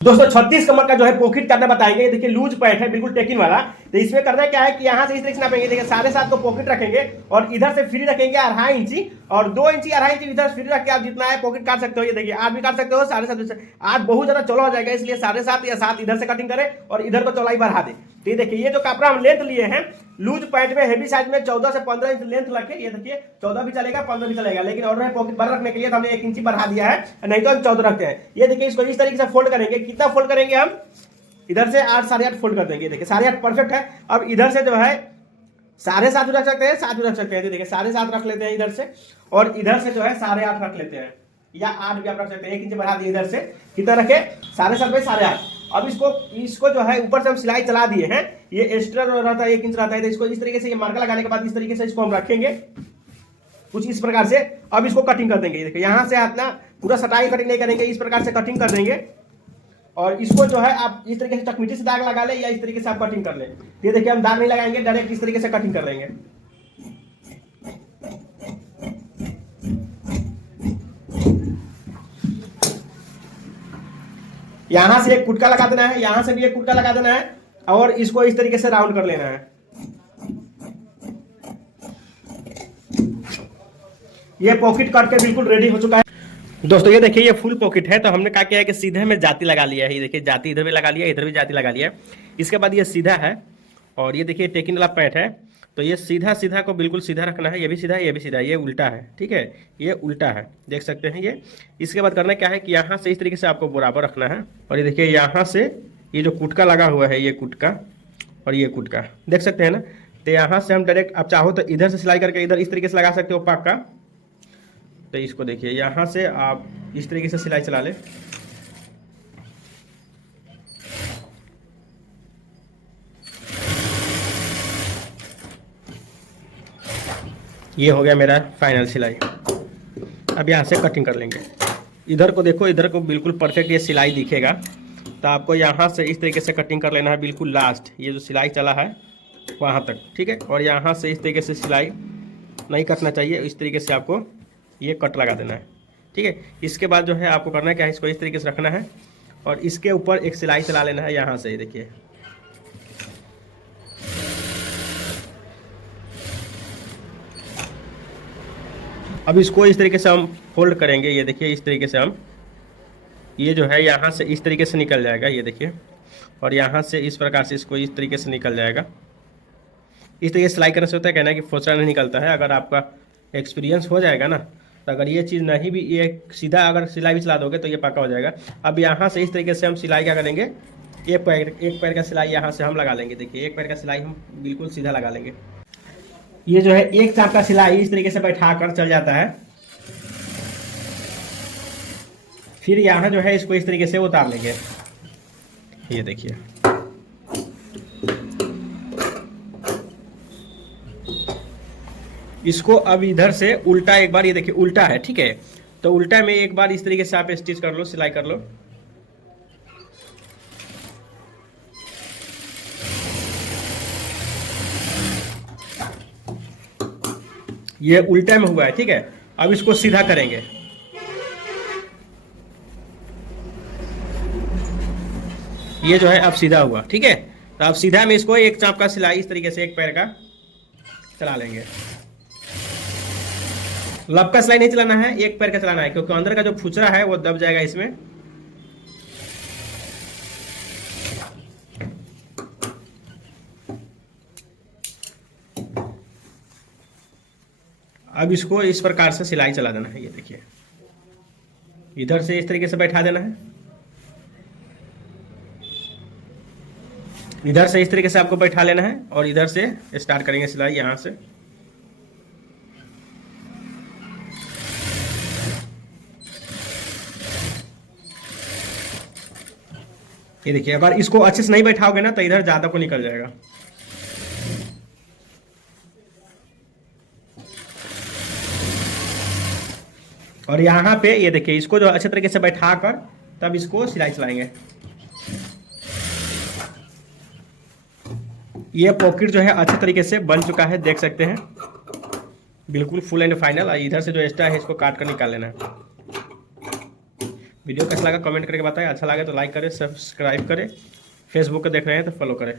दोस्तों 36 कमर का जो है पॉकेट करना बताएंगे। ये देखिए लूज पैंट है, बिल्कुल टेकिन वाला। तो इसमें करना क्या है कि यहाँ से इस तरीके से नापेंगे। देखिए 7.5 को पॉकेट रखेंगे और इधर से फ्री रखेंगे 2.5 इंची और 2 इंची 2.5 इंची इधर फ्री रख के आप जितना है पॉकेट काट सकते हो। ये देखिए 8 भी काट सकते हो, 7.5 8 बहुत ज्यादा चौड़ा हो जाएगा, इसलिए 7.5 या 7 इधर से कटिंग करें और इधर को चौड़ाई बढ़ा दे। तो ये देखिए ये जो कपड़ा हम लेंथ लिए हैं लूज पैंट में हेवी साइज में 14 से 15 इंच लेंथ रखे। ये देखिए 14 भी चलेगा 15 भी चलेगा, लेकिन ऑर्डर है पॉकेट बड़ा रखने के लिए तो हमने 1 इंची बढ़ा दिया है, नहीं तो हम 14 रखते हैं। ये देखिए इसको इस तरीके से फोल्ड करेंगे। कितना फोल्ड करेंगे हम? इधर से 8 8.5 फोल्ड कर देंगे। देखिए 8.5 परफेक्ट है। अब इधर से जो है 7.5 रख सकते हैं, 7 भी रख सकते हैं। देखिए 7.5 रख लेते हैं इधर से और इधर से जो है 8.5 रख लेते हैं या 8 भी आप रख सकते हैं। 1 इंच बढ़ा दिए इधर से, कितना रखे? 7.5 बाई 8.5। अब इसको जो है ऊपर से हम सिलाई चला दिए हैं। ये एक्स्ट्रा रहता है 1 इंच रहता है, तो इसको इस तरीके से ये मार्कर लगाने के बाद इस तरीके से इसको हम रखेंगे कुछ इस प्रकार से। अब इसको कटिंग कर देंगे। देखिए यहाँ से अपना पूरा सटाई कटिंग नहीं करेंगे, इस प्रकार से कटिंग कर देंगे और इसको जो है आप इस तरीके से चकमिटी से दाग लगा ले या इस तरीके से आप कटिंग कर ले। ये देखिए हम दाग नहीं लगाएंगे, डायरेक्ट इस तरीके से कटिंग कर लेंगे। यहां से एक कुटका लगा देना है, यहां से भी एक कुटका लगा देना है और इसको इस तरीके से राउंड कर लेना है। ये पॉकेट कट के बिल्कुल रेडी हो चुका है। दोस्तों ये देखिए ये फुल पॉकेट है, तो हमने क्या किया है कि सीधे में जाती लगा लिया है। ये देखिए जाती इधर भी लगा लिया, इधर भी जाती लगा लिया। इसके बाद ये सीधा है और ये देखिए टेकिन वाला पैंट है, तो ये सीधा सीधा को बिल्कुल सीधा रखना है। ये भी सीधा है, ये भी सीधा है, ये उल्टा है। ठीक है, ये उल्टा है, देख सकते हैं ये। इसके बाद करना क्या है कि यहाँ से इस तरीके से आपको बराबर रखना है और ये देखिए यहाँ से ये जो कुटका लगा हुआ है, ये कुटका और ये कुटका देख सकते हैं ना। तो यहाँ से हम डायरेक्ट आप चाहो तो इधर से सिलाई करके इधर इस तरीके से लगा सकते हो पक्का। तो इसको देखिए यहाँ से आप इस तरीके से सिलाई चला ले। ये हो गया मेरा फाइनल सिलाई। अब यहाँ से कटिंग कर लेंगे। इधर को देखो, इधर को बिल्कुल परफेक्ट ये सिलाई दिखेगा, तो आपको यहाँ से इस तरीके से कटिंग कर लेना है बिल्कुल लास्ट, ये जो सिलाई चला है वहाँ तक। ठीक है, और यहाँ से इस तरीके से सिलाई नहीं कटना चाहिए, इस तरीके से आपको ये कट लगा देना है। ठीक है, इसके बाद जो है आपको करना क्या है, इसको इस तरीके से रखना है और इसके ऊपर एक सिलाई चला लेना है यहाँ से। देखिए अब इसको इस तरीके से हम फोल्ड करेंगे। ये देखिए इस तरीके से हम ये जो है यहाँ से इस तरीके से निकल जाएगा, ये देखिए, और यहाँ से इस प्रकार से इसको इस तरीके से निकल जाएगा। इस तरीके से सिलाई करने से होता है कहना कि फोसरा नहीं निकलता है। अगर आपका एक्सपीरियंस हो जाएगा ना, तो अगर ये चीज़ नहीं भी, ये सीधा अगर सिलाई भी चला दोगे तो ये पक्का हो जाएगा। अब यहाँ से इस तरीके से हम सिलाई क्या करेंगे, एक पैर का सिलाई यहाँ से हम लगा लेंगे। देखिए एक पैर का सिलाई हम बिल्कुल सीधा लगा लेंगे। ये जो है एक चाप का सिलाई इस तरीके से बैठा कर चल जाता है। फिर यहाँ जो है इसको इस तरीके से उतार लेंगे। ये देखिए इसको अब इधर से उल्टा एक बार, ये देखिए उल्टा है। ठीक है, तो उल्टा में एक बार इस तरीके से आप स्टिच कर लो, सिलाई कर लो। ये उल्टा में हुआ है। ठीक है, अब इसको सीधा करेंगे। ये जो है अब सीधा हुआ। ठीक है, तो अब सीधा में इसको एक चाप का सिलाई इस तरीके से एक पैर का चला लेंगे। लब का सिलाई नहीं चलाना है, एक पैर का चलाना है, क्योंकि अंदर का जो फुचरा है वो दब जाएगा इसमें। अब इसको इस प्रकार से सिलाई चला देना है। ये देखिए इधर से इस तरीके से बैठा देना है, इधर से इस तरीके से आपको बैठा लेना है और इधर से स्टार्ट करेंगे सिलाई यहाँ से। ये देखिए अगर इसको अच्छे से नहीं बैठाओगे ना तो इधर ज्यादा को निकल जाएगा। और यहाँ पे ये देखिए इसको जो अच्छे तरीके से बैठा कर तब इसको सिलाई चलाएंगे। ये पॉकेट जो है अच्छे तरीके से बन चुका है, देख सकते हैं बिल्कुल फुल एंड फाइनल। इधर से जो एक्स्ट्रा है इसको काट कर निकाल लेना है। वीडियो कैसा लगा कमेंट करके बताएं, अच्छा लगे तो लाइक करें, सब्सक्राइब करें, फेसबुक पे देख रहे हैं तो फॉलो करें।